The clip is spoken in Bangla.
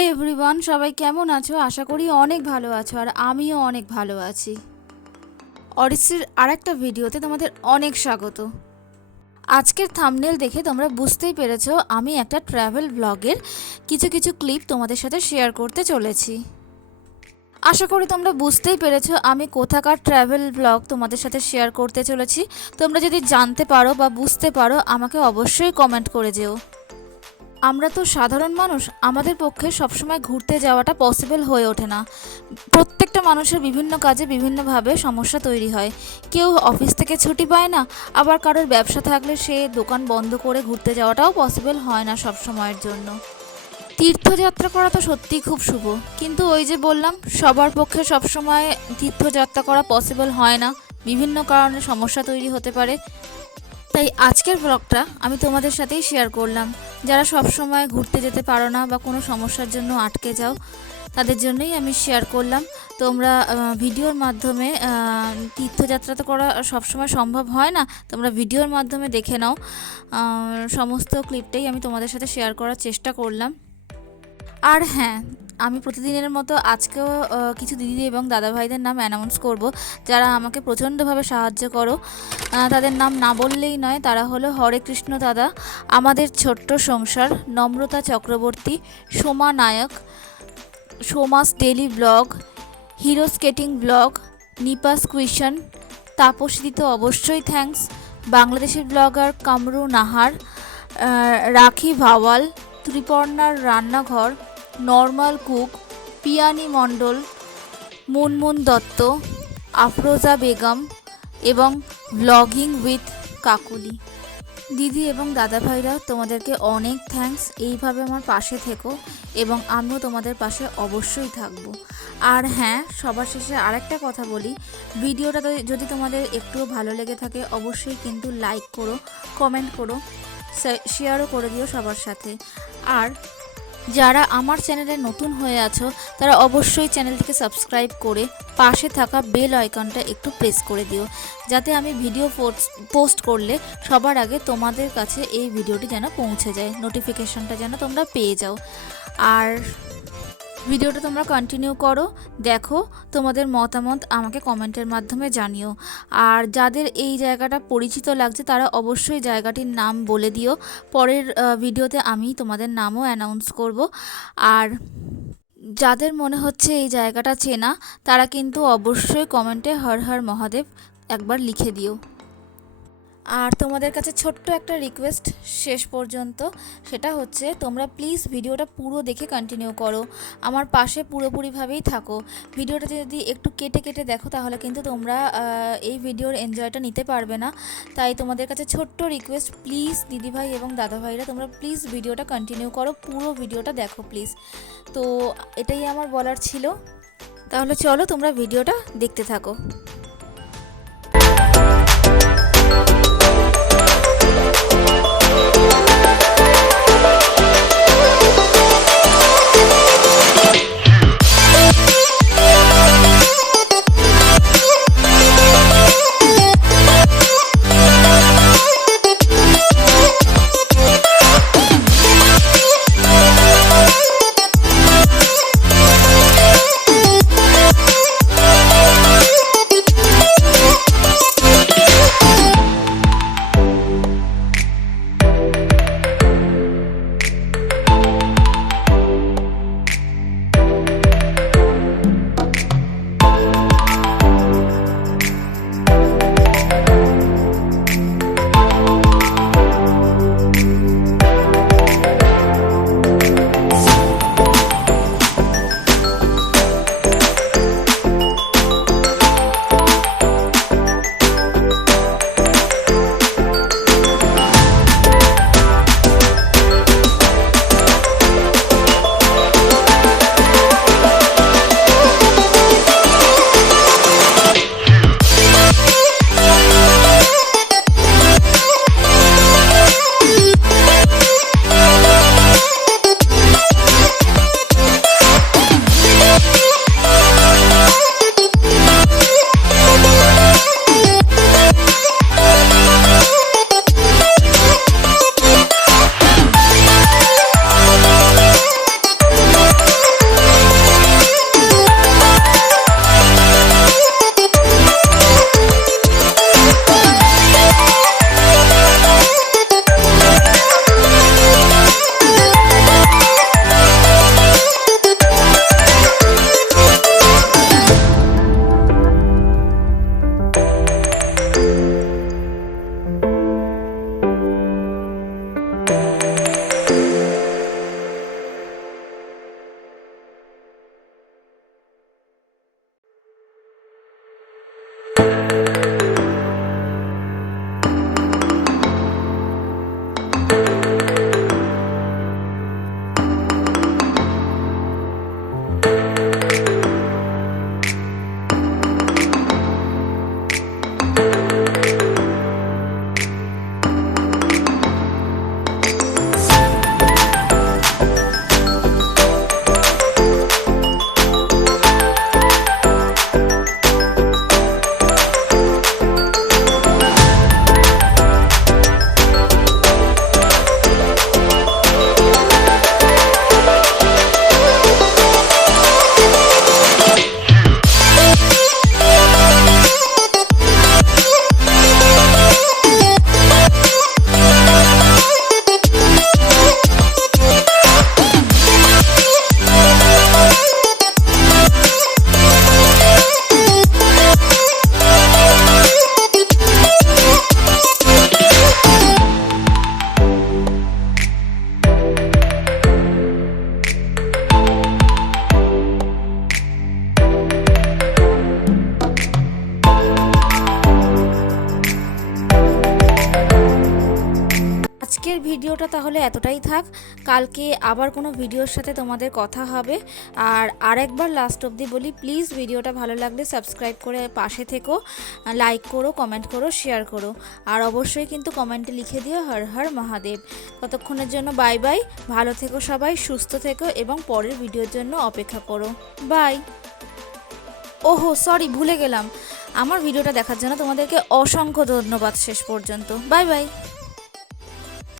এভরিওয়ান সবাই কেমন আছো? আশা করি অনেক ভালো আছো আর আমিও অনেক ভালো আছি। অরিসির আরেকটা ভিডিওতে তোমাদের অনেক স্বাগত। আজকের থামনেল দেখে তোমরা বুঝতেই পেরেছ, আমি একটা ট্র্যাভেল ব্লগের কিছু কিছু ক্লিপ তোমাদের সাথে শেয়ার করতে চলেছি। আশা করি তোমরা বুঝতেই পেরেছ, আমি কোথাকার ট্র্যাভেল ব্লগ তোমাদের সাথে শেয়ার করতে চলেছি। তোমরা যদি জানতে পারো বা বুঝতে পারো, আমাকে অবশ্যই কমেন্ট করে যেও। আমরা তো সাধারণ মানুষ, আমাদের পক্ষে সবসময় ঘুরতে যাওয়াটা পসিবল হয়ে ওঠে না। প্রত্যেকটা মানুষের বিভিন্ন কাজে বিভিন্নভাবে সমস্যা তৈরি হয়। কেউ অফিস থেকে ছুটি পায় না, আবার কারোর ব্যবসা থাকলে সে দোকান বন্ধ করে ঘুরতে যাওয়াটাও পসিবল হয় না সব সময়ের জন্য। তীর্থযাত্রা করা তো সত্যিই খুব শুভ। কিন্তু ওই যে বললাম, সবার পক্ষে সবসময় তীর্থযাত্রা করা পসিবল হয় না। বিভিন্ন কারণে সমস্যা তৈরি হতে পারে। তাই আজকের ব্লগটা আমি তোমাদের সাথেই শেয়ার করলাম। যারা সব সময় ঘুরতে যেতে পারো না বা কোনো সমস্যার জন্য আটকে যাও, তাদের জন্যই আমি শেয়ার করলাম। তোমরা ভিডিওর মাধ্যমে তীর্থযাত্রা তো করা সবসময় সম্ভব হয় না, তোমরা ভিডিওর মাধ্যমে দেখে নাও। সমস্ত ক্লিপটাই আমি তোমাদের সাথে শেয়ার করার চেষ্টা করলাম। আর হ্যাঁ আমি প্রতিদিনের মতো আজকেও কিছু দিদি এবং দাদা ভাইদের নাম অ্যানাউন্স করব। যারা আমাকে প্রচণ্ডভাবে সাহায্য করো তাদের নাম না বললেই নয়, তারা হলো হরে কৃষ্ণ দাদা, আমাদের ছোট্ট সংসার, Namrata Chakraborty, Soma Nayak, Soma's daily blog, hero skating blog নিপাস কুইশন তাপসী তো অবশ্যই থ্যাঙ্কস, বাংলাদেশের ব্লগার কামরু নাহার রাখি ভাওয়াল, ত্রিপর্ণার রান্নাঘর নর্মাল কুক, পিয়ানি মণ্ডল, মুনমুন দত্ত, আফরোজা বেগম এবং ব্লগিং উইথ কাকুলি। দিদি এবং দাদা ভাইরা তোমাদেরকে অনেক থ্যাঙ্কস এইভাবে আমার পাশে থেকো এবং আমিও তোমাদের পাশে অবশ্যই থাকব। আর হ্যাঁ সবার শেষে আরেকটা কথা বলি, ভিডিওটা যদি তোমাদের একটুও ভালো লেগে থাকে, অবশ্যই কিন্তু লাইক করো কমেন্ট করো শেয়ারও করে দিও সবার সাথে। আর যারা আমার চ্যানেলে নতুন হয়ে আছো, তারা অবশ্যই চ্যানেলটিকে সাবস্ক্রাইব করে পাশে থাকা বেল আইকনটা একটু প্রেস করে দিও, যাতে আমি ভিডিও পোস্ট করলে সবার আগে তোমাদের কাছে এই ভিডিওটি যেন পৌঁছে যায়, নোটিফিকেশনটা যেন তোমরা পেয়ে যাও। আর ভিডিওটা তোমরা কন্টিনিউ করো, দেখো তোমাদের মতামত আমাকে কমেন্টের মাধ্যমে জানিও। আর যাদের এই জায়গাটা পরিচিত লাগছে, তারা অবশ্যই জায়গাটির নাম বলে দিও। পরের ভিডিওতে আমি তোমাদের নামও অ্যানাউন্স করব। আর যাদের মনে হচ্ছে এই জায়গাটা চেনা, তারা কিন্তু অবশ্যই কমেন্টে হর হর মহাদেব একবার লিখে দিও। আর তোমাদের কাছে ছোট্ট একটা রিকোয়েস্ট শেষ পর্যন্ত, সেটা হচ্ছে তোমরা প্লিজ ভিডিওটা পুরো দেখে কন্টিনিউ করো। আমার পাশে পুরোপুরিভাবেই থাকো। ভিডিওটা যদি একটু কেটে কেটে দেখো, তাহলে কিন্তু তোমরা এই ভিডিওর এনজয়টা নিতে পারবে না। তাই তোমাদের কাছে ছোট্ট রিকোয়েস্ট প্লিজ দিদিভাই এবং দাদাভাইরা, তোমরা প্লিজ ভিডিওটা কন্টিনিউ করো, পুরো ভিডিওটা দেখো প্লিজ তো এটাই আমার বলার ছিল। তাহলে চলো তোমরা ভিডিওটা দেখতে থাকো। তাহলে এতটাই থাক। কালকে আবার কোনো ভিডিওর সাথে তোমাদের কথা হবে। আর আরেকবার লাস্ট অবধি বলি প্লিজ ভিডিওটা ভালো লাগলে সাবস্ক্রাইব করে পাশে থেকো লাইক করো কমেন্ট করো শেয়ার করো। আর অবশ্যই কিন্তু কমেন্টে লিখে দিও, হর হর মহাদেব। ততক্ষণের জন্য বাই বাই ভালো থেকো সবাই, সুস্থ থেকো এবং পরের ভিডিওর জন্য অপেক্ষা করো। বাই ওহো সরি ভুলে গেলাম। আমার ভিডিওটা দেখার জন্য তোমাদেরকে অসংখ্য ধন্যবাদ শেষ পর্যন্ত। Bye bye